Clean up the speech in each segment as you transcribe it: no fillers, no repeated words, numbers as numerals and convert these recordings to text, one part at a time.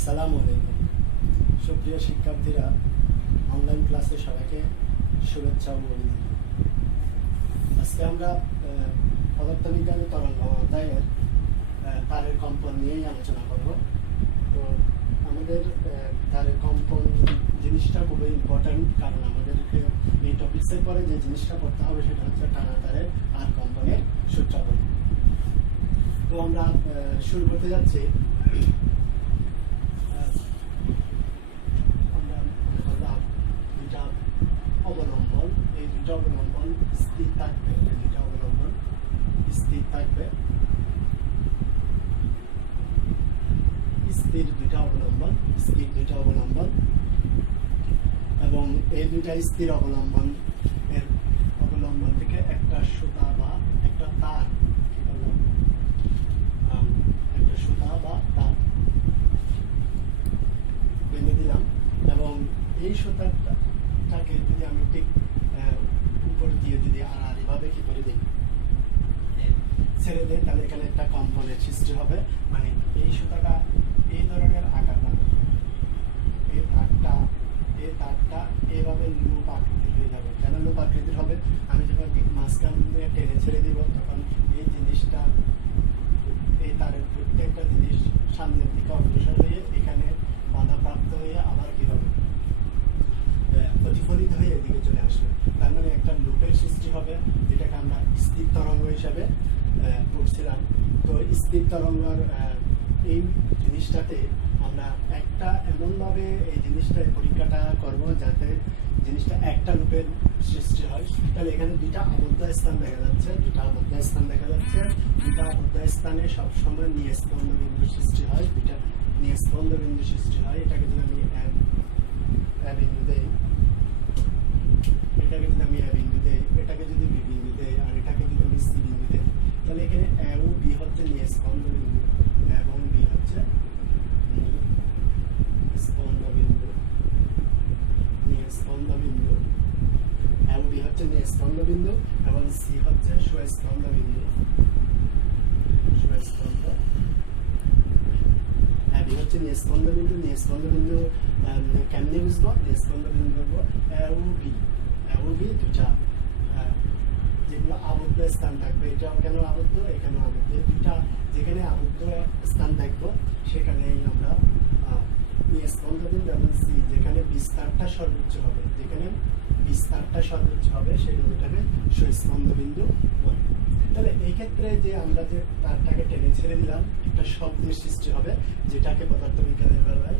আসসালামু আলাইকুম। সুপ্রিয় শিক্ষার্থীরা, অনলাইন ক্লাসে সবাইকে শুভেচ্ছা ও অভিনন্দন। আজকে আমরা পদার্থবিজ্ঞান তরঙ্গ অধ্যায়ের তারের কম্পন নিয়েই আলোচনা করব। তো আমাদের তারের কম্পন জিনিসটা খুবই ইম্পর্ট্যান্ট, কারণ আমাদেরকে এই টপিক্সের পরে যে জিনিসটা পড়তে হবে সেটা হচ্ছে টানা তারের আর কম্পনের সূত্রাবলী। তো আমরা শুরু করতে যাচ্ছি। অবলম্বন, এই দুটো অবলম্বন স্থির থাকবে, স্থির দুইটা অবলম্বন এবং এই দুইটা স্থির অবলম্বন এর অবলম্বন থেকে একটা সুতা বা একটা তার বেঁধে দিলাম এবং এই সুতাটাকে যদি আমি ঠিক উপর দিয়ে যদি এভাবে কি করে দিই, ছেড়ে দেয়, তাহলে এখানে একটা কম্পনের সৃষ্টি হবে। মানে এই সুতাটা এই ধরনের আকার পাবে, এই তারটা এইভাবে লুপ আকৃতির হয়ে যাবে। কেন লুপ আকৃতির হবে? আমি যখন মাঝখান দিয়ে টেনে ছেড়ে দিব, তখন এই জিনিসটা, এই তারের প্রত্যেকটা জিনিস সামনের দিকে অগ্রসর হয়ে এখানে বাধাপ্রাপ্ত হয়ে আবার কি হবে, প্রতিফলিত হয়ে এদিকে চলে আসবে। তার মানে একটা লুপের সৃষ্টি হবে, যেটাকে আমরা স্থির তরঙ্গ হিসাবে পড়ছিলাম। তো স্থির তরঙ্গর এই জিনিসটাতে আমরা একটা এমনভাবে এই জিনিসটা পরীক্ষাটা করব যাতে জিনিসটা একটা লুপের সৃষ্টি হয়। তাহলে এখানে দুইটা আবদ্ধ স্থান দেখা যাচ্ছে, দুইটা আবদ্ধ স্থানে সবসময় নিঃস্পন্দ বিন্দু সৃষ্টি হয়, দুইটা নিঃস্পন্দ বিন্দু সৃষ্টি হয়। এটাকে যদি আমি বিন্দু দেই, এটাকে যদি আমি বিন্দু দেই, এটাকে যদি বি বিন্দু দেই, আর এটাকে যদি আমি সি বিন্দু দেই, তাহলে এখানে এ ও বি হচ্ছে নিঃস্পন্দ বিন্দু এবং বি হচ্ছে স্পন্দ বিন্দু, এ ও বি হচ্ছে নিঃস্পন্দ বিন্দু এবং সি হচ্ছে সুস্পন্দ বিন্দু। বি হচ্ছে নিঃস্পন্দ বিন্দু কেমনে বুঝবো? নিঃস্পন্দ বিন্দু বলবো এ ও বি দুটা যেগুলো আবদ্ধ স্থান থাকবে। এটাও কেন আবদ্ধ, এখানেও আবদ্ধ, দুটা যেখানে আবদ্ধ স্থান থাকবো সেখানেই আমরা স্পন্দ বিন্দু এবং সি যেখানে বিস্তারটা সর্বোচ্চ হবে সেগুলো এখানে সুস্পন্দ বিন্দু বলে। তাহলে এই ক্ষেত্রে যে আমরা যে তারটাকে টেনে ছেড়ে দিলাম, একটা শব্দের সৃষ্টি হবে, যেটাকে পদার্থবিজ্ঞানের বেলায়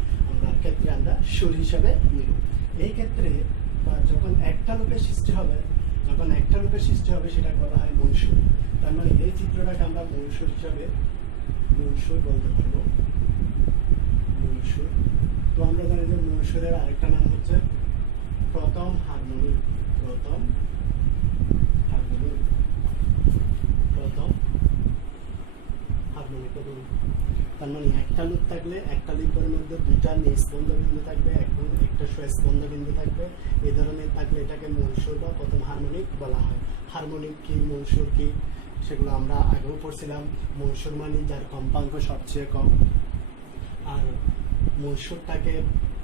ক্ষেত্রে আমরা সুর হিসাবে নিব। এই ক্ষেত্রে যখন একটা লুপের সৃষ্টি হবে সেটা বলা হয় মূল সুর। তার মানে এই চিত্রটাকে আমরা মূল সুর হিসাবে বলতে পারবো। তো আমরা জানি যে মূল সুরের আরেকটা নাম হচ্ছে প্রথম হারমোনিক। তার মানে একটা লুপ থাকলে একটা লুপের মধ্যে দুইটা নিঃস্পন্দ বিন্দু থাকবে, একটা সুস্পন্দ বিন্দু থাকবে। এই ধরনের থাকলে এটাকে মূল সুর বা প্রথম হারমোনিক বলা হয়। হারমোনিক কি, মূল সুর কি, সেগুলো আমরা আগেও পড়ছিলাম। মূল সুর মানে যার কম্পাঙ্ক সবচেয়ে কম, আর মূল সুরটাকে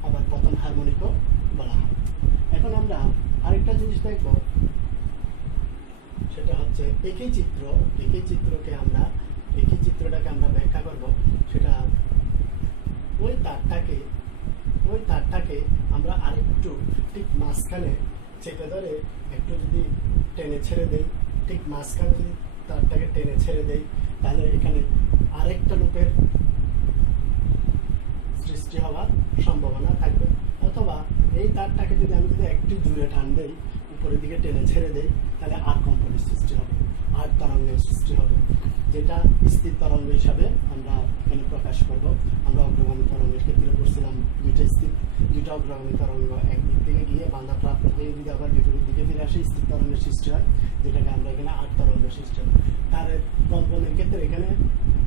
আবার প্রথম হারমোনিকও বলা হয়। এখন আমরা আরেকটা জিনিস দেখব, সেটা হচ্ছে একই চিত্রটাকে আমরা ব্যাখ্যা করব। সেটা ওই তারটাকে আমরা আরেকটু ঠিক মাঝখানে চেপে ধরে একটু যদি টেনে ছেড়ে দেই, ঠিক মাঝখানে যদি তারটাকে টেনে ছেড়ে দেই, তাহলে এখানে আরেকটা লুপের সৃষ্টি হওয়ার সম্ভাবনা থাকবে। অথবা এই তারটাকে যদি আমি একটু জুড়ে টান দেই, উপরের দিকে টেনে ছেড়ে দেই, তাহলে আর কম্পনের সৃষ্টি হবে, আর তরঙ্গের সৃষ্টি হবে, যেটা স্থির তরঙ্গ হিসাবে আমরা এখানে প্রকাশ করব। আমরা অগ্রগামী তরঙ্গের ক্ষেত্রে পড়ছিলাম দুইটা অগ্রগামী তরঙ্গ একদিক থেকে গিয়ে বাধাপ্রাপ্ত হয়ে যদি আবার বিপরীত দিকে ফিরে আসে, স্থির তরঙ্গের সৃষ্টি হয়, যেটাকে আমরা এখানে আট তরঙ্গের সৃষ্টি হয়। তার কম্পনের ক্ষেত্রে এখানে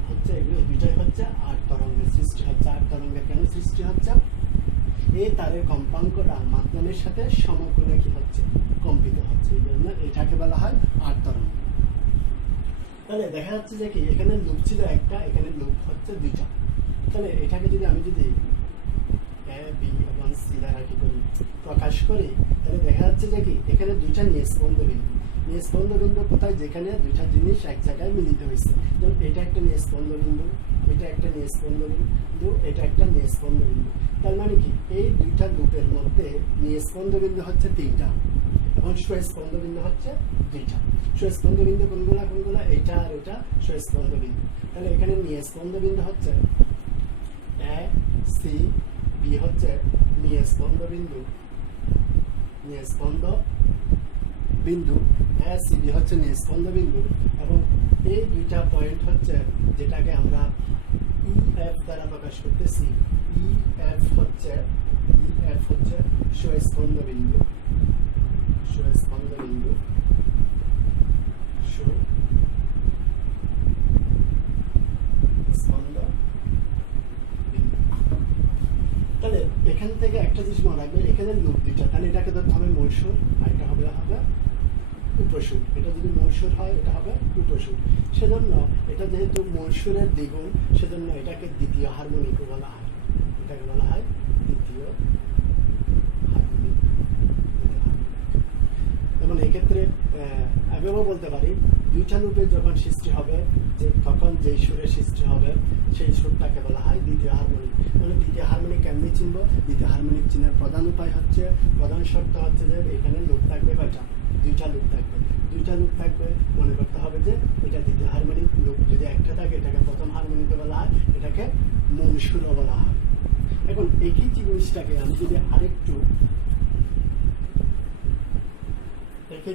হচ্ছে এগুলো দুইটাই হচ্ছে আট তরঙ্গের সৃষ্টি হচ্ছে। আট তরঙ্গের কেন সৃষ্টি হচ্ছে? এই তারের কম্পাঙ্কটা মাধ্যমের সাথে সমকোণে কি হচ্ছে, কম্পিত হচ্ছে, এই জন্য এটাকে বলা হয় আট তরঙ্গ। তাহলে দেখা যাচ্ছে যে কি এখানে লুপ ছিল একটা, এখানে লুপ হচ্ছে দুইটা। তাহলে এটাকে যদি আমি এ বি এবং সি দ্বারা কি করি প্রকাশ করি, তাহলে দেখা যাচ্ছে যে কি এখানে দুইটা নিঃস্পন্দ বিন্দু। নিঃস্পন্দ বিন্দু কোথায়? যেখানে দুইটা জিনিস এক জায়গায় মিলিত হয়েছে। যেমন এটা একটা নিঃস্পন্দ বিন্দু, এটা একটা নিঃস্পন্দ বিন্দু, এটা একটা নিঃস্পন্দ বিন্দু। তার মানে কি এই দুইটা লুপের মধ্যে নিঃস্পন্দ বিন্দু হচ্ছে তিনটা এবং স্বস্পন্দ বিন্দু হচ্ছে দুইটা। স্বস্পন্দ বিন্দু কোনগুলা কোনগুলা? এইটা আর এটা স্বস্পন্দ বিন্দু। তাহলে এখানে নিঃস্পন্দ বিন্দু হচ্ছে এ সি, বি হচ্ছে নিঃস্পন্দ বিন্দু, নিঃস্পন্দ বিন্দু, এ সি বি হচ্ছে নিঃস্পন্দ বিন্দু, এবং এই দুইটা পয়েন্ট হচ্ছে যেটাকে আমরা ই এফ দ্বারা প্রকাশ করতেছি। ই এফ হচ্ছে স্বস্পন্দ বিন্দু, স্বস্পন্দ বিন্দু, স্পন্দ বিন্দু। তাহলে এখান থেকে একটা জিনিস মনে রাখবে, এখানে লুপ দুইটা, তাহলে এটাকে ধরতে হবে মূল সুর আর এটা হবে উপসুর। এটা যদি মূল সুর হয় এটা হবে উপসুর। সেজন্য এটা যেহেতু মূল সুরের দ্বিগুণ, সেজন্য এটাকে দ্বিতীয় হারমোনিক বলা হয়। এটাকে বলা হয় দ্বিতীয় হারমোনিক। এবং এক্ষেত্রে আগেও বলতে পারি দুইটা লুপের যখন সৃষ্টি হবে, যে তখন যেই সুরের সৃষ্টি হবে সেই সুরটাকে বলা হয় দ্বিতীয় হারমোনিক। মানে দ্বিতীয় হারমোনিক কেমনি চিনব? দ্বিতীয় হারমোনিক চিনার প্রধান উপায় হচ্ছে, প্রধান শর্ত হচ্ছে যে এখানে লুপ থাকবে কয়টা? দুইটা লুপ থাকবে। দুইটা লুপ থাকবে, মনে করতে হবে যে এটা দ্বিতীয় হারমোনিক। লুপ যদি একটা থাকে এটাকে প্রথম হারমোনিকে বলা হয়, এটাকে মূল সুরও বলা হয়। এখন একই জিনিসটাকে আমি যদি আরেকটু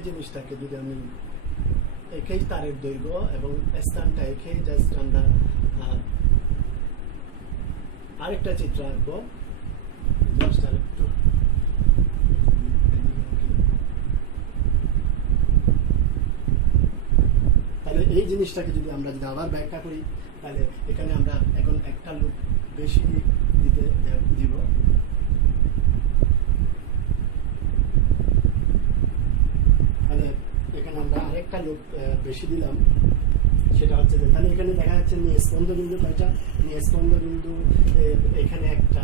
জিনিসটাকে যদি আমি একই তারের দৈর্ঘ্য এবং স্থানটা একই, জাস্ট আমরা আরেকটা চিত্র আঁকবো। জাস্ট আরেকটু তাহলে এই জিনিসটাকে যদি আমরা যদি আবার ব্যাখ্যা করি, তাহলে এখানে আমরা এখন একটা লুপ বেশি দিব। তাহলে এখানে আমরা আরেকটা লুপ বেশি দিলাম, সেটা হচ্ছে যে তাহলে এখানে দেখা যাচ্ছে নিঃস্পন্দ বিন্দু কয়টা? নিঃস্পন্দ বিন্দু এখানে একটা,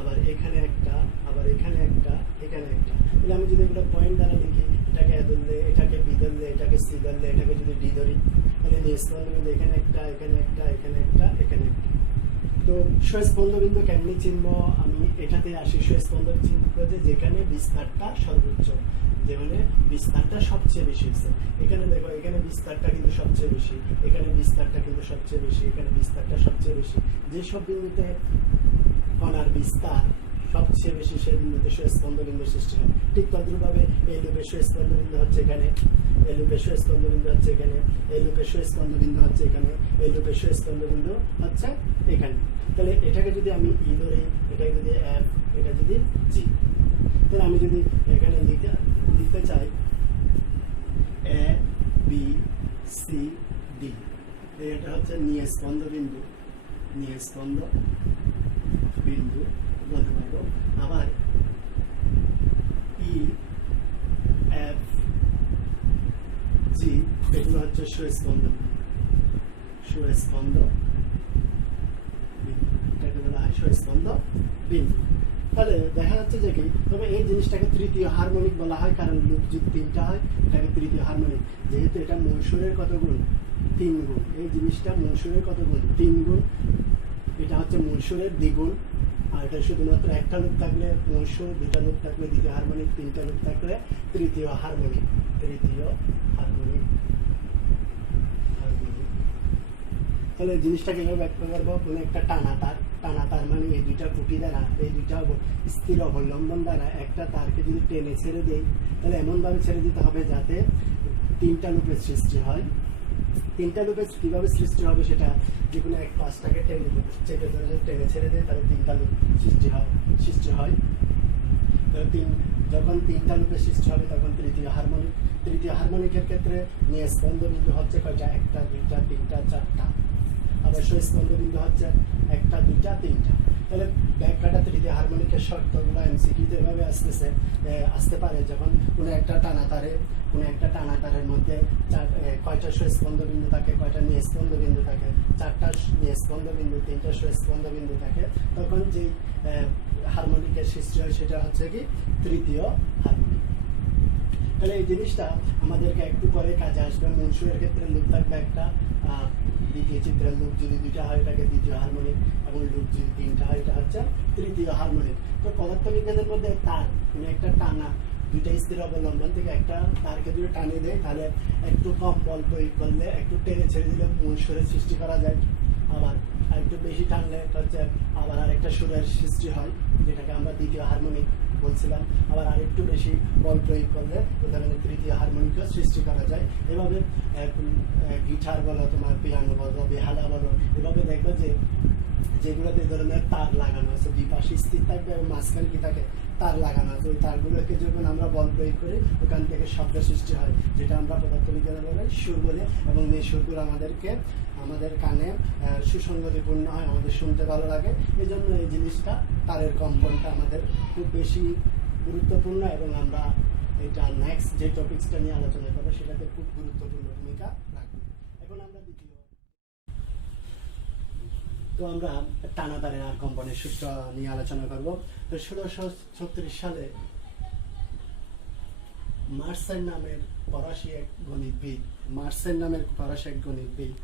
আবার এখানে একটা, আবার এখানে একটা, এখানে একটা। তাহলে আমি যদি এগুলো পয়েন্ট দ্বারা লিখি, এটাকে এ ধরলে, এটাকে বি ধরলে, এটাকে সি ধরলে, এটাকে যদি ডি ধরি, তাহলে নিঃস্পন্দ বিন্দু এখানে একটা, এখানে একটা, এখানে একটা, এখানে একটা। তো স্বস্পন্দ বিন্দু কেমনি চিনব? আমি এটাতে আসি। স্বস্পন্দ চিনব যে যেখানে বিস্তারটা সর্বোচ্চ, যেখানে বিস্তারটা সবচেয়ে বেশি হচ্ছে। এখানে দেখো, এখানে বিস্তারটা কিন্তু সবচেয়ে বেশি, এখানে বিস্তারটা কিন্তু সবচেয়ে বেশি, এখানে বিস্তারটা সবচেয়ে বেশি। যেসব বিন্দুতে কণার বিস্তার সবচেয়ে বেশি সেই বিন্দুতে স্বস্পন্দ বিন্দু সৃষ্টি হয়। ঠিক তদ্রুপভাবে এই লুপের স্বস্পন্দ বিন্দু হচ্ছে এখানে, এই লুপের স্বস্পন্দ বিন্দু হচ্ছে এখানে, এই লুপের স্বস্পন্দ বিন্দু হচ্ছে এখানে, এই লুপের স্বস্পন্দ বিন্দু হচ্ছে এখানে। তাহলে এটাকে যদি আমি ই ধরি, এটাকে যদি এফ, এটা যদি জি, তাহলে আমি যদি এখানে লিখতে চাই এ বি সি ডি, এটা হচ্ছে নিঃস্পন্দ বিন্দু, নিঃস্পন্দ বিন্দু বলতে পারবো। আবার ই এফ জি, এগুলো হচ্ছে স্বস্পন্দ বিন্দু, এটাকে বলা হয় স্বস্পন্দ বিন্দু। তাহলে দেখা যাচ্ছে যে কি, তবে এই জিনিসটাকে তৃতীয় হারমোনিক বলা হয়, কারণ লুপ যদি তিনটা হয় এটাকে তৃতীয় হারমোনিক। যেহেতু এটা মূল সুরের কত গুণ? 3 গুণ। এই জিনিসটা মূল সুরের কত গুণ? 3 গুণ। এটা হচ্ছে মূল সুরের দ্বিগুণ। আর এটা শুধুমাত্র একটা লুপ থাকলে মূল সুর, দুটা লুপ থাকলে দ্বিতীয় হারমোনিক, তিনটা লুপ থাকলে তৃতীয় হারমোনিক। তৃতীয় হারমোনিক। তাহলে জিনিসটাকে এভাবে ব্যাখ্যা করবো, কোনো একটা টানা তার মানে এই দুইটা খুঁটি দ্বারা, এই দুইটা স্থির অবলম্বন দ্বারা একটা তারকে যদি টেনে ছেড়ে দেই, তাহলে এমনভাবে ছেড়ে দিতে হবে যাতে তিনটা লুপের সৃষ্টি হয়। তিনটা লুপের কীভাবে সৃষ্টি হবে সেটা, যে কোনো এক পাশটাকে চেপে ধরে টেনে ছেড়ে দেয়, তাহলে তিনটা লুপ সৃষ্টি হয়। যখন তিনটা লুপের সৃষ্টি হবে তখন তৃতীয় হারমোনিক। তৃতীয় হারমোনিকের ক্ষেত্রে নিঃস্পন্দ বিন্দু হচ্ছে কয়টা? একটা, দুইটা, তিনটা, চারটা। আবার স্বস্পন্দ বিন্দু হচ্ছে একটা, দুইটা, তিনটা। তাহলে ব্যাখ্যাটা তৃতীয় হারমোনিকের শর্তগুলো এমসিকিউতে এভাবে আসতে পারে, যখন কোনো একটা টানা তারের মধ্যে কয়টা সুস্পন্দ বিন্দু থাকে, কয়টা নিঃস্পন্দ বিন্দু থাকে, 4টা নিঃস্পন্দ বিন্দু, 3টা সুস্পন্দ বিন্দু থাকে, তখন যেই হারমোনিকের সৃষ্টি হয় সেটা হচ্ছে কি তৃতীয় হারমোনিক। তাহলে এই জিনিসটা আমাদেরকে একটু পরে কাজে আসবে। মূল সুরের ক্ষেত্রে লুপ থাকবে একটা, দ্বিতীয় চিত্রের লুপ যদি 2টা হয় এটাকে দ্বিতীয় হারমোনিক, এবং লুপ যদি 3টা হয় এটা হচ্ছে তৃতীয় হারমোনিক। তো পদার্থবিজ্ঞানের মধ্যে তার একটা টানা, 2টা স্থির অবলম্বন থেকে একটা তারকে যদি টানিয়ে দেয়, তাহলে একটু কম বল প্রয়োগ করলে, একটু টেনে ছেড়ে দিলে মূল সুরের সৃষ্টি করা যায়। আবার একটু বেশি টানলে হচ্ছে আবার আরেকটা সুরের সৃষ্টি হয়, যেটাকে আমরা দ্বিতীয় হারমোনিক বলছিলাম। আবার আরেকটু বেশি বল প্রয়োগ করলে ওই ধরনের তৃতীয় হারমোনিকও সৃষ্টি করা যায়। এভাবে গিটার বলো, তোমার পিয়ানো বলো, বেহালা বলো, এভাবে দেখবে যে যেগুলোতে এই ধরনের তার লাগানো আছে, দুই পাশে স্থির থাকবে এবং মাঝখানে কি থাকে, তার লাগানো আছে। ওই তারগুলোকে যখন আমরা বল প্রয়োগ করি, ওখান থেকে শব্দ সৃষ্টি হয়, যেটা আমরা পদার্থবিজ্ঞানে বলে সুর বলে। এবং এই সুরগুলো আমাদের কানে সুসংগতিপূর্ণ হয়, আমাদের শুনতে ভালো লাগে। এই জন্য এই জিনিসটা, তারের কম্পনটা আমাদের খুব বেশি গুরুত্বপূর্ণ, এবং আমরা এটা নেক্সট যে টপিক্সটা নিয়ে আলোচনা করবো সেটাতে খুব গুরুত্বপূর্ণ ভূমিকা রাখবে। এখন আমরা তো আমরা টানা তারের আর কম্পনের সূত্র নিয়ে আলোচনা করব। তো 1636 সালে মার্সের নামের ফরাসি এক গণিতবিদ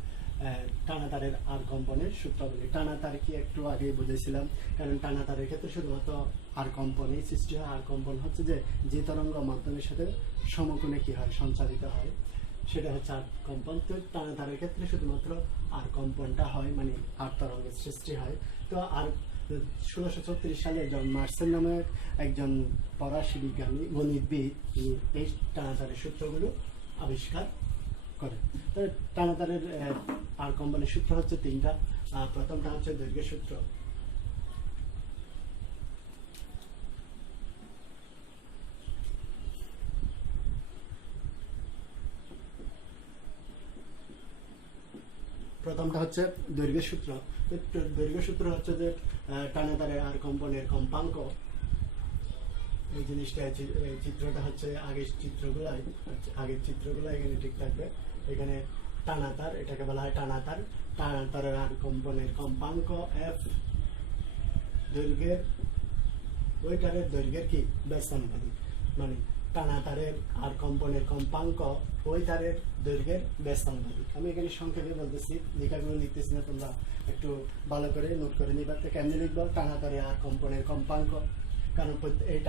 টানা তারের আর কম্পনের সূত্র বলি। টানা তার কি একটু আগে বুঝেছিলাম, কারণ টানা তারের ক্ষেত্রে শুধুমাত্র আর কম্পনই সৃষ্টি হয়। আর কম্পন হচ্ছে যে তরঙ্গ মাধ্যমের সাথে সমকোণে কি হয়, সঞ্চালিত হয়, সেটা হচ্ছে আর কম্পন। তো টানা তারের ক্ষেত্রে শুধুমাত্র আর কম্পনটা হয়, মানে আর তরঙ্গের সৃষ্টি হয়। তো আর 1636 সালে জন মার্সেল নামে একজন ফরাসি বিজ্ঞানী গণিতবিদ, তিনি এই টানা তারের সূত্রগুলো আবিষ্কার করেন। তো টানা তারের আর কম্পনের সূত্র হচ্ছে 3টা। প্রথমটা হচ্ছে দৈর্ঘ্য সূত্র। প্রথমটা হচ্ছে দৈর্ঘ্য সূত্র। দৈর্ঘ্য সূত্র হচ্ছে যে টানা তারের আর কম্পনের কম্পাঙ্ক। এই জিনিসটা, এই চিত্রটা হচ্ছে আগের চিত্রগুলো এখানে ঠিক থাকবে। এখানে টানা তার, এটাকে বলা হয় টানা তার। টানা তারের আর কম্পনের কম্পাঙ্ক এফ, দৈর্ঘ্যের ওই তারের দৈর্ঘ্যের কি ব্যস্তানুপাতিক, মানে টানা তারের আর কম্পনের কম্পাঙ্ক ওই তারের দৈর্ঘ্যের ব্যস্তানুপাতিক। আমি এখানে সংক্ষেপে বলতেছি, লেখাগুলো লিখতেছি না, তোমরা একটু ভালো করে নোট করে নিবার। তো কেমনি লিখবো? টানা তারের আর কম্পনের কম্পাঙ্ক, কারণ এই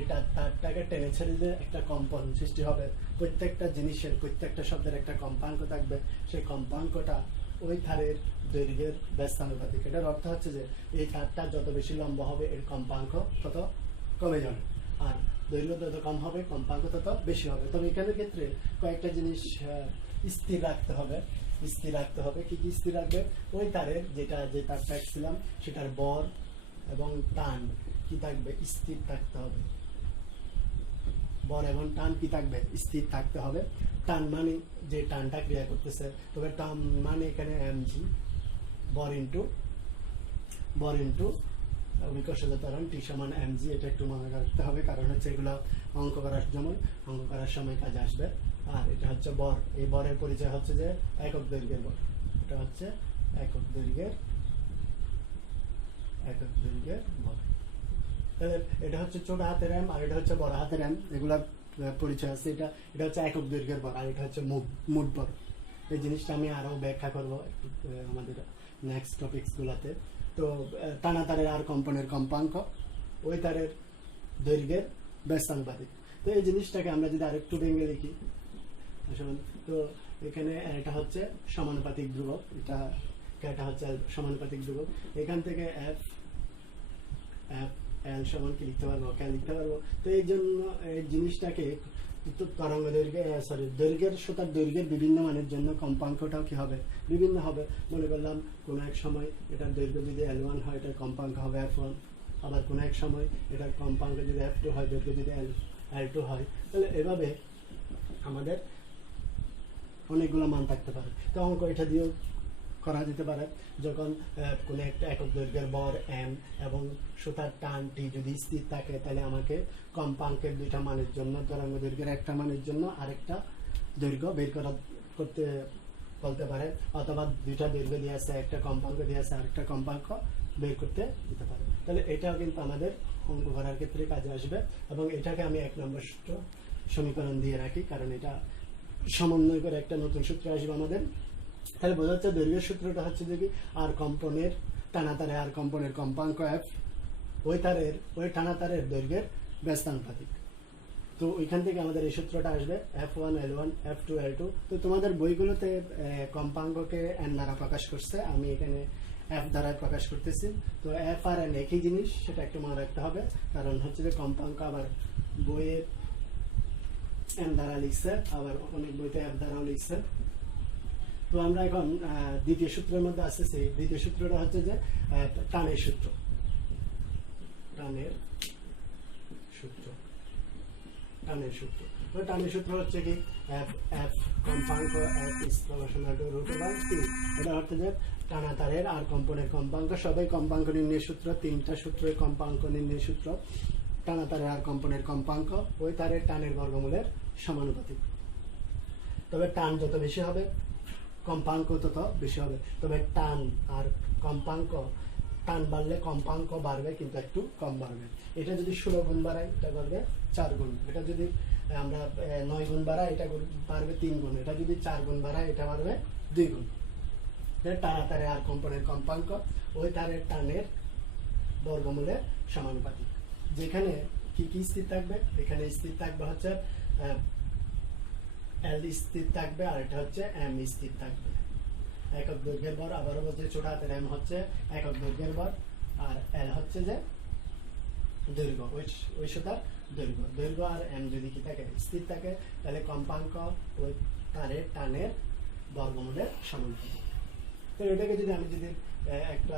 এটা তারটাকে টেনে ছেড়ে দিলে একটা কম্পন সৃষ্টি হবে। প্রত্যেকটা জিনিসের, প্রত্যেকটা শব্দের একটা কম্পাঙ্ক থাকবে, সেই কম্পাঙ্কটা ওই তারের দৈর্ঘ্যের ব্যস্তানুপাতিক। এটার অর্থ হচ্ছে যে এই তারটা যত বেশি লম্বা হবে, এর কম্পাঙ্ক তত কমে যাবে, আর দৈর্ঘ্য যত কম হবে কম্পাঙ্ক তত বেশি হবে। তবে এখানের ক্ষেত্রে কয়েকটা জিনিস স্থির রাখতে হবে। কি কি স্থির রাখবে? ওই তারের যে তারটা ছিলাম সেটার বর এবং টান কি থাকবে? স্থির থাকতে হবে। বর এবং টান কি থাকবে? স্থির থাকতে হবে। টান মানে যে টানটা ক্রিয়া করতেছে, তবে টান মানে এখানে mg, বর ইন্টু অভিকর্ষজ ত্বরণ টি সমান mg। এটা একটু মনে রাখতে হবে, কারণ হচ্ছে এগুলো অঙ্ক করার সময় কাজে আসবে। আর এটা হচ্ছে বর। এই বরের পরিচয় হচ্ছে যে একক দৈর্ঘ্যের বর। এটা হচ্ছে একক দৈর্ঘ্যের বর। তাহলে এটা হচ্ছে ছোট হাতের এম, আর এটা হচ্ছে বড় হাতের এম। এগুলার পরিচয় আছে। এটা হচ্ছে একক দৈর্ঘ্যের বর, আর এটা হচ্ছে মোট বর। এই জিনিসটা আমি আরো ব্যাখ্যা করবো আমাদের নেক্সট টপিকস গুলাতে। তো টানা তারের আর কম্পনের কম্পাঙ্ক ওই তারের দৈর্ঘ্যের ব্যস্তানুপাতিক। তো এই জিনিসটাকে আমরা যদি আরেকটু ভেঙে লিখি, তো এখানে এটা হচ্ছে সমানুপাতিক ধ্রুবক, এটা হচ্ছে সমানুপাতিক ধ্রুবক। এখান থেকে এফ এল সমান কি লিখতে পারবো? কে লিখতে পারবো। তো এই জন্য এই জিনিসটাকে তরঙ্গ দৈর্ঘ্যের সুতার দৈর্ঘ্যের বিভিন্ন মানের জন্য কম্পাঙ্কটাও কি হবে? বিভিন্ন হবে। মনে করলাম কোনো এক সময় এটার দৈর্ঘ্য যদি L1 হয়, এটার কম্পাঙ্ক হবে F1। আবার কোনো এক সময় এটার কম্পাঙ্ক যদি F2 হয়, দৈর্ঘ্য যদি L2 হয়। তাহলে এভাবে আমাদের অনেকগুলো মান থাকতে পারে। তো অঙ্ক এটা দিয়েও করা যেতে পারে যখন কোনো একটা একক দৈর্ঘ্যের বর এম এবং সুতার টান টি যদি স্থির থাকে, তাহলে আমাকে কম্পাঙ্কের দুইটা মানের জন্য তরঙ্গ দৈর্ঘ্যের একটা মানের জন্য আরেকটা দৈর্ঘ্য বের করতে বলতে পারে, অথবা দুইটা দৈর্ঘ্য দিয়ে আছে, একটা কম্পাঙ্ক দিয়ে আছে, আরেকটা কম্পাঙ্ক বের করতে দিতে পারে। তাহলে এটাও কিন্তু আমাদের অঙ্ক করার ক্ষেত্রে কাজে আসবে, এবং এটাকে আমি 1 নম্বর সূত্র সমীকরণ দিয়ে রাখি, কারণ এটা সমন্বয় করে একটা নতুন সূত্র আসবে আমাদের। তাহলে বোঝা যাচ্ছে দৈর্ঘ্যের সূত্রটা হচ্ছে যে কি আর কম্পনের টানা তারে আর কম্পনের কম্পাঙ্ক এফ ওই টানা তারের দৈর্ঘ্যের ব্যস্তানুপাতিক। তো ওইখান থেকে আমাদের এই সূত্রটা আসবে F1 L1 F2 L2। তো তোমাদের বইগুলোতে কম্পাঙ্ককে n দ্বারা প্রকাশ করছে, আমি এখানে F দ্বারা প্রকাশ করতেছি। তো F আর n একই জিনিস, সেটা একটু মনে রাখতে হবে, কারণ হচ্ছে যে কম্পাঙ্ক আবার বইয়ে n দ্বারা লিখছে, আবার অনেক বইতে F দ্বারাও লিখছে। তো আমরা এখন দ্বিতীয় সূত্রের মধ্যে আসতেছি। দ্বিতীয় সূত্রটা হচ্ছে যে টানের সূত্র। টানের সূত্র হচ্ছে কি F কম্পাঙ্ক F is proportional to √/t। এটা হচ্ছে যে টানা তারের আর কম্পনের কম্পাঙ্ক, সবাই কম্পাঙ্ক নির্ণয়ের সূত্র, তিনটা সূত্রের কম্পাঙ্ক নির্ণয়ের সূত্র। টানা তারের আর কম্পনের কম্পাঙ্ক ওই তারের টানের বর্গমূলের সমানুপাতিক। তবে টান যত বেশি হবে কম্পাঙ্ক তত বেশি হবে। তবে টান আর কম্পাঙ্ক, টান বাড়লে কম্পাঙ্ক বাড়বে কিন্তু একটু কম বাড়বে। এটা যদি 16 গুণ বাড়াই এটা বাড়বে 4 গুণ, এটা যদি আমরা 9 গুণ বাড়াই এটা বাড়বে 3 গুণ, এটা যদি 4 গুণ বাড়াই এটা বাড়বে 2 গুণ। টানা তারে আর কম্পনের কম্পাঙ্ক ওই তারের টানের বর্গমূলের সমানুপাতিক। যেখানে কি কি স্থির থাকবে, এখানে স্থির থাকবে হচ্ছে L স্থির থাকবে, আর এটা হচ্ছে M স্থির থাকবে। একক দৈর্ঘ্যের বর, আবারও বলতে ছোট হাতের M হচ্ছে একক দৈর্ঘ্যের বর, আর L হচ্ছে যে দৈর্ঘ্য, ওই সুতার দৈর্ঘ্য আর M যদি কি থাকে স্থির থাকে, তাহলে কম্পাঙ্ক ওই তারের টানের বর্গমূলের সমানুপাতিক। তো এটাকে যদি আমি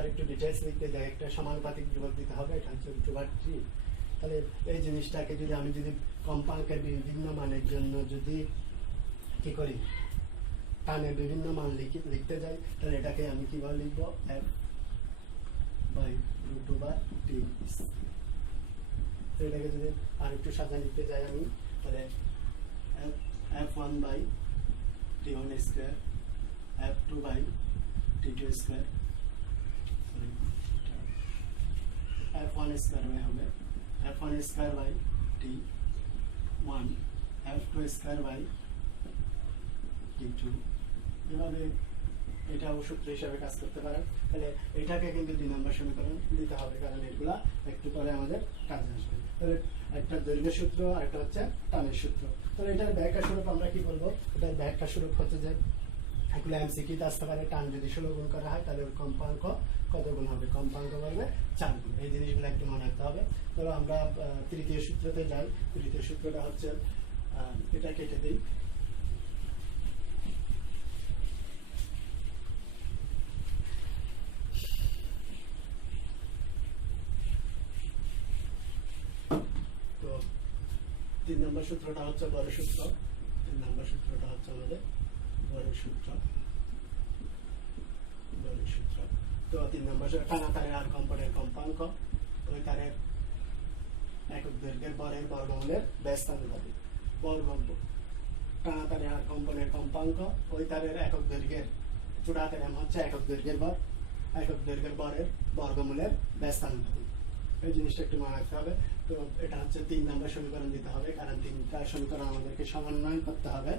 একটু ডিটেলস লিখতে যাই, একটা সমানুপাতিক ধ্রুবক দিতে হবে, এটা হচ্ছে √3। তাহলে এই জিনিসটাকে আমি কম্পাঙ্কের বিভিন্ন মানের জন্য যদি কি করি টানের বিভিন্ন মান লিখতে যাই, তাহলে এটাকে আমি কিভাবে লিখবো F/√2/t। তো এটাকে যদি আর একটু সাজা লিখতে যাই আমি, তাহলে F1/t1² F2/t2², F1² হবে F1²/t1 F2²/t2। এভাবে এটাও সূত্র হিসাবে কাজ করতে পারে। তাহলে এটাকে কিন্তু 2 নম্বর সমীকরণ দিতে হবে, কারণ এগুলা একটু পরে আমাদের কাজে আসবে। তাহলে একটা দৈর্ঘ্য সূত্র আর একটা হচ্ছে টানের সূত্র। তাহলে এটার ব্যাখ্যা স্বরূপ আমরা কি বলবো, এটার ব্যাখ্যা স্বরূপ হচ্ছে যে এগুলো MCQ-তে আসতে পারে, টান যদি 16 গুণ করা হয় তাহলে ওর কম্পাঙ্ক কত গুণ হবে, কম্পাঙ্ক বলবে 4 গুণ। এই জিনিসগুলো একটু মনে রাখতে হবে। তবে আমরা তৃতীয় সূত্রতে যাই। তৃতীয় সূত্রটা হচ্ছে এটা কেটে দিই। তো 3 নম্বর সূত্রটা হচ্ছে বড় সূত্র। 3 নম্বর সূত্রটা হচ্ছে আমাদের বড় সূত্র। তো 3 নম্বর টানা তারের আর কম্পনের কম্পাঙ্ক ওই তারের একক দৈর্ঘ্যের বরের বর্গমূলের ব্যস্তানুপাতিক। টানা তারের আর কম্পনের কম্পাঙ্ক ওই তারের একক দৈর্ঘ্যের, ছোট হাতের M হচ্ছে একক দৈর্ঘ্যের বর, একক দৈর্ঘ্যের বরের বর্গমূলের ব্যস্তানুপাতিক। এই জিনিসটা একটু মনে রাখতে হবে। তো এটা হচ্ছে 3 নম্বর সমীকরণ দিতে হবে, কারণ 3টা সমীকরণ আমাদেরকে সমন্বয় করতে হবে।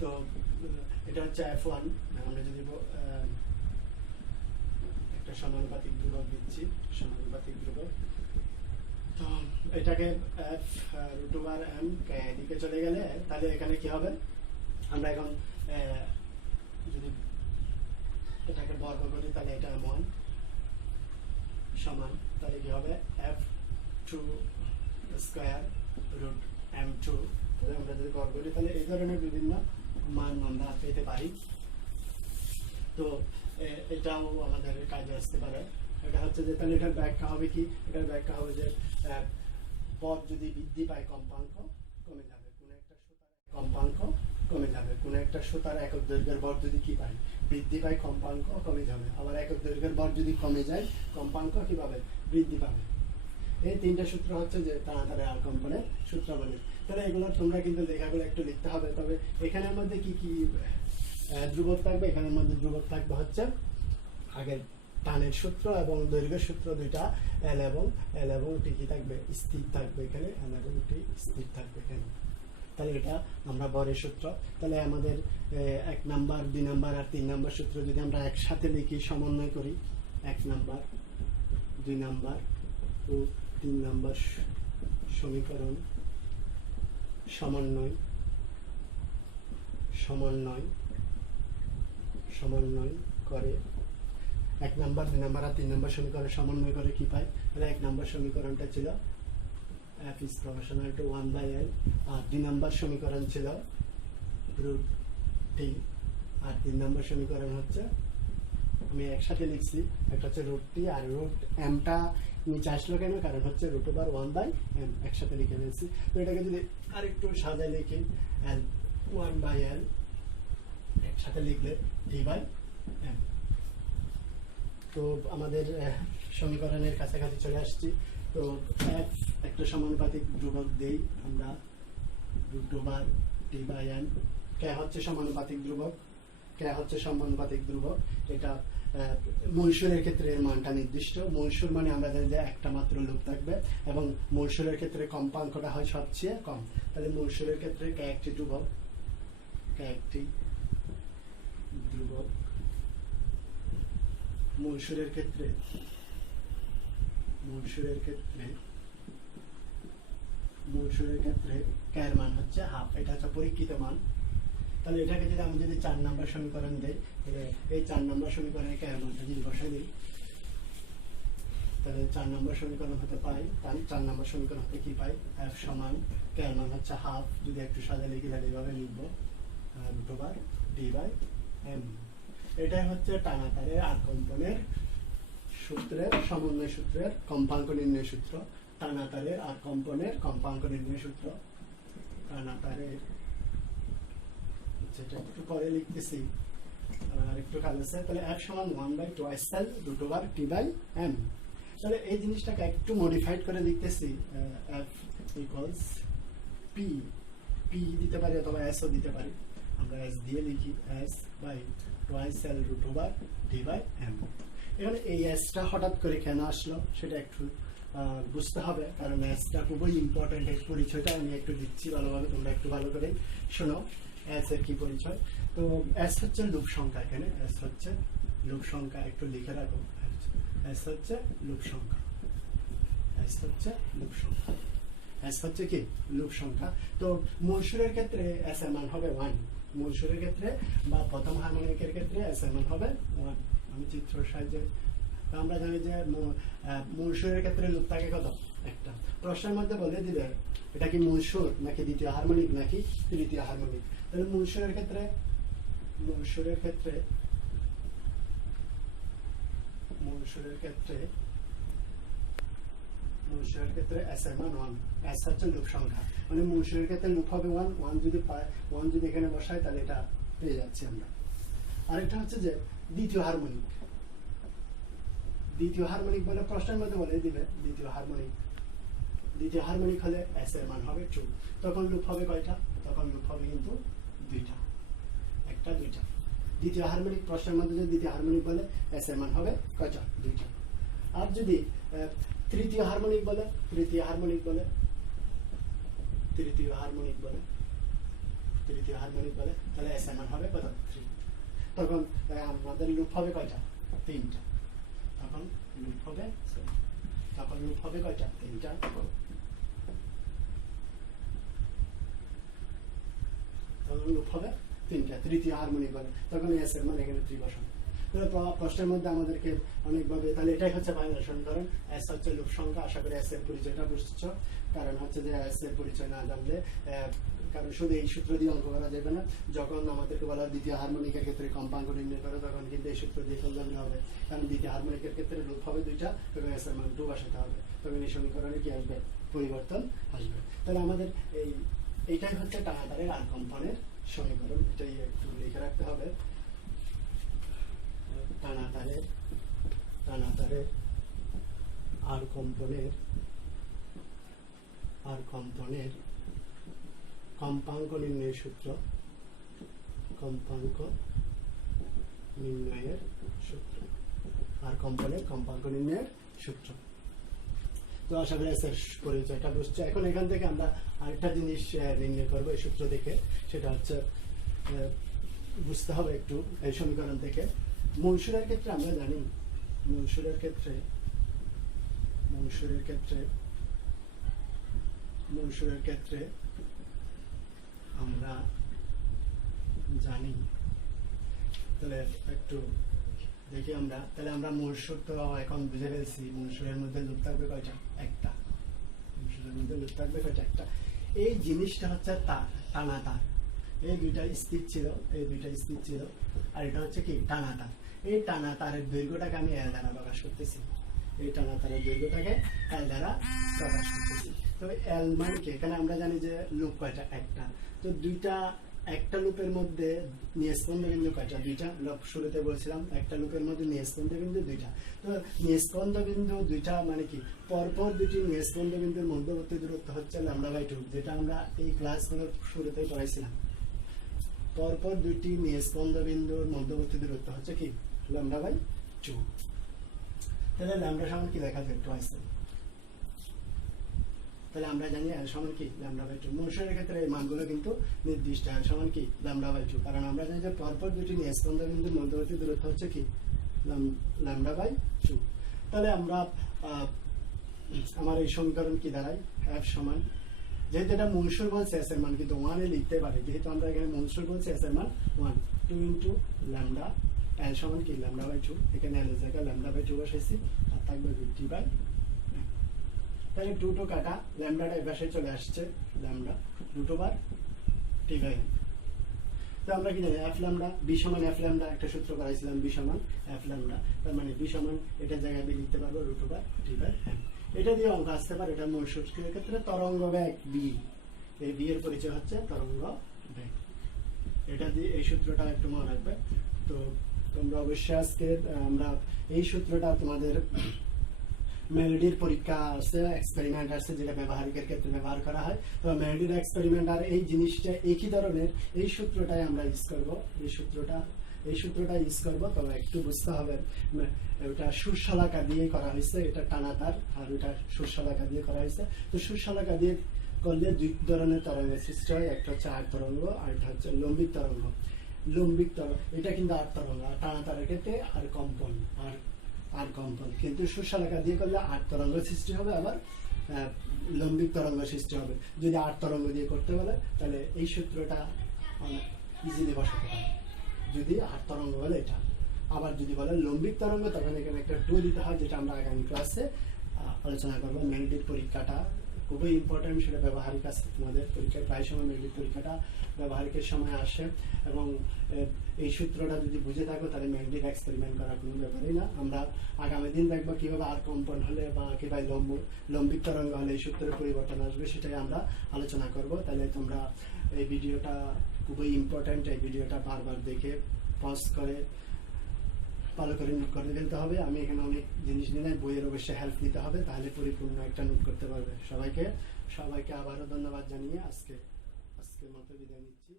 তো এটা হচ্ছে F1। আমরা যদি একটা সমানুপাতিক ধ্রুবক দিচ্ছি, সমানুপাতিক ধ্রুবক, তো এটাকে F√m এদিকে চলে গেলে তাহলে এখানে কি হবে, আমরা এখন যদি এটাকে বর্গ করি তাহলে এটা M1 সমান, তাহলে কি হবে F2²√m2। তাহলে আমরা যদি বর্গ করি তাহলে এই ধরনের বিভিন্ন মান আমরা পেতে পারি। তো এটাও আমাদের কাজে আসতে পারে। এটা হচ্ছে যে তাহলে এটার ব্যাখ্যা হবে কি, এটার ব্যাখ্যা হবে যে পদ যদি বৃদ্ধি পায় কম্পাঙ্ক কমে যাবে, কোনো একটা সুতার কম্পাঙ্ক কমে যাবে। কোন একটা সুতার একক দৈর্ঘ্যের ভর যদি কি পাই বৃদ্ধি পায়, কম্পাঙ্ক কমে যাবে। আবার একক দৈর্ঘ্যের ভর যদি কমে যায়, কম্পাঙ্ক কি পাবে বৃদ্ধি পাবে। এই তিনটা সূত্র হচ্ছে যে টানাতারের আর কম্পনের সূত্র বলে। তাহলে এগুলো তোমরা কিন্তু লেখাগুলো একটু লিখতে হবে। তবে এখানের মধ্যে কি কি ধ্রুবক থাকবে, এখানের মধ্যে ধ্রুবক থাকবে হচ্ছে আগের টানের সূত্র এবং দৈর্ঘ্যের সূত্র দুইটা এল এবং টি কি থাকবে স্থির থাকবে এখানে, এল এবং টি স্থির থাকবে এখানে। তাহলে এটা আমরা ভরের সূত্র। তাহলে আমাদের 1 নাম্বার 2 নাম্বার আর 3 নাম্বার সূত্র যদি আমরা একসাথে লিখি, সমন্বয় করি, 1 নাম্বার 2 নাম্বার ও 3 নাম্বার সমীকরণ সমন্বয় করে 1 নাম্বার 2 নাম্বার আর 3 নাম্বার সমীকরণ সমন্বয় করে কি পাই? তাহলে 1 নাম্বার সমীকরণটা ছিল f is proportional to 1/l, আর 2 নাম্বার সমীকরণ ছিল √t, আর 3 নাম্বার সমীকরণ হচ্ছে আমি একসাথে লিখছি, একটা হচ্ছে √t আর √m-টা নিচে আসলো কেন? কারণ হচ্ছে √1/m একসাথে লিখে ফেলছি। তো এটাকে যদি আরেকটু সাজায় লিখি, l 1/l একসাথে লিখলে t/m। তো আমাদের সমীকরণের কাছাকাছি চলে আসছি। তো f একটা সমানুপাতিক ধ্রুবক দেই আমরা √t/m। কে হচ্ছে সমানুপাতিক ধ্রুবক, এটা মূলসুরের ক্ষেত্রে এর মানটা নির্দিষ্ট। মূলসুর মানে আমরা জানি যে একটা মাত্র লুপ থাকবে এবং মূলসুরের ক্ষেত্রে কম্পাঙ্কটা হয় সবচেয়ে কম। তাহলে মূলসুরের ক্ষেত্রে কে একটি ধ্রুবক, মূলসুরের ক্ষেত্রে এর মান হচ্ছে হাফ। এটা হচ্ছে পরীক্ষিত মান। তাহলে এটাকে যদি আমি 4 নাম্বার সমীকরণ দেই, তাহলে এই 4 নাম্বার সমীকরণে কে এর মানটা যদি বসাই দিই, তাহলে 4 নাম্বার সমীকরণ হতে পাই, 4 নাম্বার সমীকরণ হতে কি পাই? f সমান কে এর মান হচ্ছে হাফ। যদি একটু সাজা লিখি তাহলে এইভাবে লিখবো √t/m। এটাই হচ্ছে টানাতারের আর কম্পনের সূত্রের সমন্বয় সূত্রের কম্পাঙ্ক নির্ণয় সূত্র। টানাতারের আর কম্পনের কম্পাঙ্ক নির্ণয় সূত্র। টানাতারের যেটা একটু পরে লিখতেছি আর একটু কাজ আছে। তাহলে f সমান 1/2l √t/m। তাহলে এই জিনিসটাকে একটু মডিফাইড করে লিখতেছি, f ইকুয়ালস p দিতে পারি অথবা s ও দিতে পারি। আমরা s দিয়ে লিখি, s/2l √t/m। এখানে এই এসটা হঠাৎ করে কেন আসলো সেটা একটু বুঝতে হবে, কারণ এসটা খুবই ইম্পর্টেন্ট। এই পরিচয়টা আমি একটু দিচ্ছি ভালোভাবে, তোমরা একটু ভালো করে শোনো এস এর কি পরিচয়। তো এস হচ্ছে লুপ সংখ্যা, এখানে এস হচ্ছে লুপ সংখ্যা, একটু লিখে রাখো। এস হচ্ছে লুপ সংখ্যা, এস হচ্ছে কি লুপ সংখ্যা। তো মূলসুরের ক্ষেত্রে এস এর মান হবে 1, মূলসুরের ক্ষেত্রে বা প্রথম হারমোনিকের ক্ষেত্রে এস এর মান হবে 1। আমি চিত্র সাহায্যে আমরা জানি যে মূলসুরের ক্ষেত্রে লুপ থাকে কত? একটা। প্রশ্নের মধ্যে বলে দিবে এটা কি মূলসুর নাকি দ্বিতীয় হারমোনিক নাকি তৃতীয় হারমোনিক। তাহলে মূলসুরের ক্ষেত্রে এস এর মান 1। এস হচ্ছে লুপ সংখ্যা, মানে মূলসুরের ক্ষেত্রে লুপ হবে 1। 1 যদি এখানে বসাই তাহলে এটা পেয়ে যাচ্ছি আমরা। আরেকটা হচ্ছে যে দ্বিতীয় হারমোনিক বলে প্রশ্নের মধ্যে বলে দিবে দ্বিতীয় হারমোনিক হলে এস এর মান হবে 2। তখন লুপ হবে কয়টা? তখন লুপ হবে কিন্তু 2টা, একটা 2টা। দ্বিতীয় হারমোনিক প্রশ্নের মধ্যে যদি দ্বিতীয় হারমোনিক বলে এস এর মান হবে কয়টা? 2টা। আর যদি তৃতীয় হারমোনিক বলে তাহলে এস এর মান হবে কত? 3। তখন আমাদের লুপ হবে কয়টা? 3টা। তখন লুপ হবে কয়টা? 3টা। তখন লুপ হবে 3টা, তৃতীয় হারমোনিক বলে। তখন এস এর মান এখানে 3 বসানো। প্রশ্নের মধ্যে আমাদেরকে অনেকভাবে, তাহলে এটাই হচ্ছে ফাইনাল সমীকরণ। এস হচ্ছে লুপ সংখ্যা। আশা করি এস এর পরিচয়টা বুঝছো। কারণ হচ্ছে যে এস এর পরিচয় না জানলে, কারণ শুধু এই সূত্র দিয়ে অঙ্ক করা যাবে না। যখন আমাদেরকে বলা দ্বিতীয় হারমোনিকের ক্ষেত্রে কম্পাঙ্ক নির্ণয় করো, তখন কিন্তু এই সূত্র দিয়ে ফেললে হবে। কারণ দ্বিতীয় হারমোনিকের ক্ষেত্রে লুপ হবে 2টা, তখন এস এর মান 2 বসাতে হবে। তখন এই সমীকরণে কি আসবে? পরিবর্তন আসবে। তাহলে আমাদের এইটাই হচ্ছে টানাতারের আর কম্পনের সমীকরণ, এটাই একটু লিখে রাখতে হবে। টানা তারের আর কম্পনের কম্পাঙ্ক নির্ণয়ের সূত্র, আর কম্পনের কম্পাঙ্ক নির্ণয়ের সূত্র। তো আশা করি স্যার পরিচয়টা বুঝছে। এখন এখান থেকে আমরা আরেকটা জিনিস নির্ণয় করবো এই সূত্র থেকে, সেটা হচ্ছে বুঝতে হবে একটু এই সমীকরণ থেকে। মৌসুরের ক্ষেত্রে আমরা জানি, মৌসুরের ক্ষেত্রে আমরা জানি, তাহলে একটু দেখি আমরা, তাহলে আমরা মৌসুর তো এখন বুঝে ফেলছি। মৌসুরের মধ্যে লুপ থাকবে কয়টা? একটা। মৌসুরের মধ্যে লুপ থাকবে কয়টা? একটা। এই জিনিসটা হচ্ছে টানা তার। এই দুইটা স্থির ছিল, আর এটা হচ্ছে কি টানা তার। এই টানা তারের দৈর্ঘ্যটাকে আমি এল দ্বারা প্রকাশ করতেছি। এই টানা তারের দৈর্ঘ্যটাকে এল দ্বারা প্রকাশ করতেছি। তো এল মানে কি? এখানে আমরা জানি যে লুপ কয়টা? একটা। তো একটা লুপের মধ্যে নিঃস্পন্দ বিন্দু কয়টা? দুইটা। শুরুতে বলছিলাম একটা লুপের মধ্যে নিঃস্পন্দ বিন্দু দুইটা। তো নিঃস্পন্দ বিন্দু দুইটা মানে কি? পরপর দুটি নিঃস্পন্দ বিন্দুর মধ্যবর্তী দূরত্ব হচ্ছে λ/2, যেটা আমরা এই ক্লাসগুলোর শুরুতেই পড়াইছিলাম। পরপর দুটি নিঃস্পন্দ বিন্দুর মধ্যবর্তী দূরত্ব হচ্ছে কি? λ/2। তাহলে λ সমান কি দেখা যায়? টুয়াইস। তাহলে আমরা জানি L সমান কি? λ/2। মৌসুমের ক্ষেত্রে এই মানগুলো কিন্তু নির্দিষ্ট। L সমান কি? λ/2, কারণ আমরা জানি যে পরপর দুটি নিঃস্পন্দ বিন্দুর মধ্যবর্তী দূরত্ব হচ্ছে কি? λ/2। তাহলে আমরা আমার এই সমীকরণ কি দাঁড়ায়? F সমান, যেহেতু এটা মৌসুর বলছে S এর মান কিন্তু 1 এ লিখতে পারে, যেহেতু আমরা এখানে মৌসুর বলছে S এর মান 1, 2 ইনটু λ। L সমান কি? λ/2। এখানে L এর জায়গায় λ/2 বসাইছি, আর থাকবে T/, তাহলে 2 2 কাটা, ল্যামডাটা এই পাশে চলে আসছে, ল্যামডা √T/n। তো আমরা কি জানি? f ল্যামডা b সমান f ল্যামডা, একটা সূত্র করাইছিলাম b সমান f ল্যামডা। তার মানে b সমান এটার জায়গায় b লিখতে পারবো √T/n। এটা দিয়ে অঙ্ক আসতে পারে। এটা মৌসুমের ক্ষেত্রে তরঙ্গ বেগ b, এই b এর পরিচয় হচ্ছে তরঙ্গ বেগ। এটা দিয়ে এই সূত্রটা একটু মনে রাখবে। তো তোমরা অবশ্যই আজকে আমরা এই সূত্রটা তোমাদের মেলোডির পরীক্ষা আছে, এক্সপেরিমেন্ট আছে, যেটা ব্যবহারিকের ক্ষেত্রে ব্যবহার করা হয়। তো মেলোডির এক্সপেরিমেন্ট আর এই জিনিসটা একই ধরনের। এই সূত্রটাই আমরা ইউজ করব, এই সূত্রটা ইউজ করব। তবে একটু বুঝতে হবে, ওটা সুরশলাকা দিয়ে করা হয়েছে, এটা টানা তার, আর ওটা সুরশলাকা দিয়ে করা হয়েছে। তো সুরশলাকা দিয়ে করলে দুই ধরনের তরঙ্গের সৃষ্টি হয়, একটা হচ্ছে আট তরঙ্গ, আর একটা হচ্ছে লম্বিক তরঙ্গ। এটা কিন্তু আট তরঙ্গ, আর টানা তারের ক্ষেত্রে আর কম্পন, কিন্তু সুরশলাকা দিয়ে করলে আট তরঙ্গ সৃষ্টি হবে, আবার লম্বিক তরঙ্গ সৃষ্টি হবে। যদি আট তরঙ্গ দিয়ে করতে বলে তাহলে এই সূত্রটা ইজিলি বসাতে পারে। যদি আট তরঙ্গ বলে এটা, আবার যদি বলে লম্বিক তরঙ্গ তখন এখানে একটা 2 দিতে হয়, যেটা আমরা আগামী ক্লাসে আলোচনা করবো। মেরিটের পরীক্ষাটা খুবই ইম্পর্টেন্ট, সেটা ব্যবহারিক আছে। তোমাদের পরীক্ষায় প্রায় সময় মেরিট পরীক্ষাটা ব্যবহারিকের সময় আসে, এবং এই সূত্রটা যদি বুঝে থাকো তাহলে মেরিট এক্সপেরিমেন্ট করার কোনো ব্যাপারই না। আমরা আগামী দিন দেখবো কিভাবে আর কম্পন হলে বা কিভাবে লম্বিক তরঙ্গ হলে এই সূত্রের পরিবর্তন আসবে, সেটাই আমরা আলোচনা করব। তাহলে তোমরা এই ভিডিওটা খুবই ইম্পর্টেন্ট, এই ভিডিওটা বারবার দেখে পজ করে ভালো করে নোট করে ফেলতে হবে। আমি এখানে অনেক জিনিস নিয়ে বইয়ের অবশ্যই হেল্প নিতে হবে, তাহলে পরিপূর্ণ একটা নোট করতে পারবে। সবাইকে আবারও ধন্যবাদ জানিয়ে আজকের মতো বিদায় নিচ্ছি।